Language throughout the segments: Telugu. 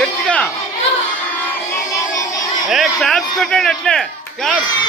గట్టిగా. ఏ క్లాప్స్ కొట్టాడు అట్లే. క్లాప్స్.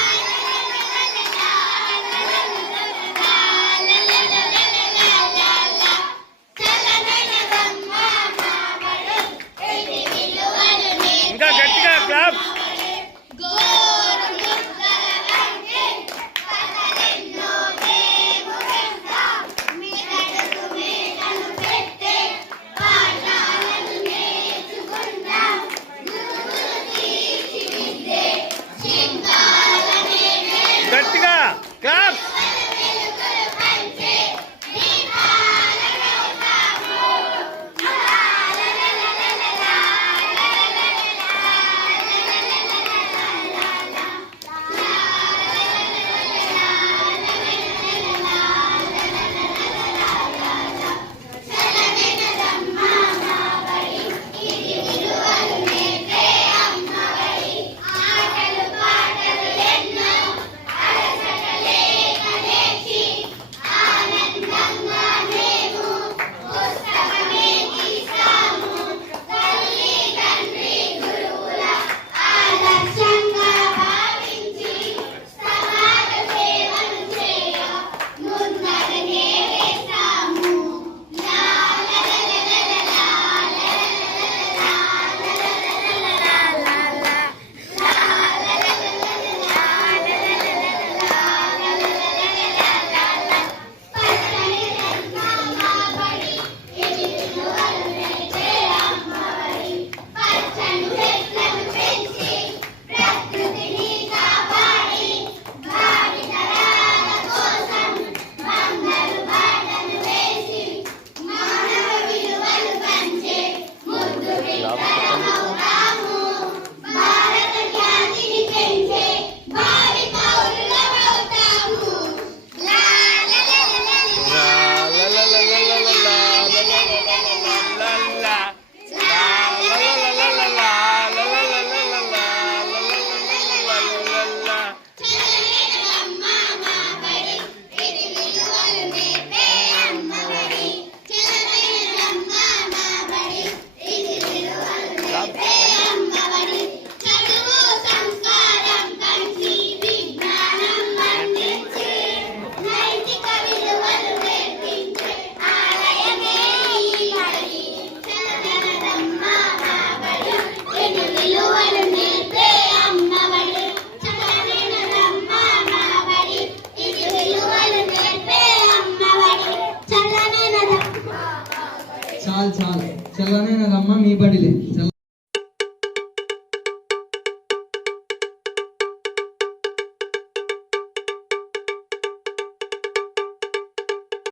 చాలు చాలు. చల్లనే రమ్మ మీ బడిలే.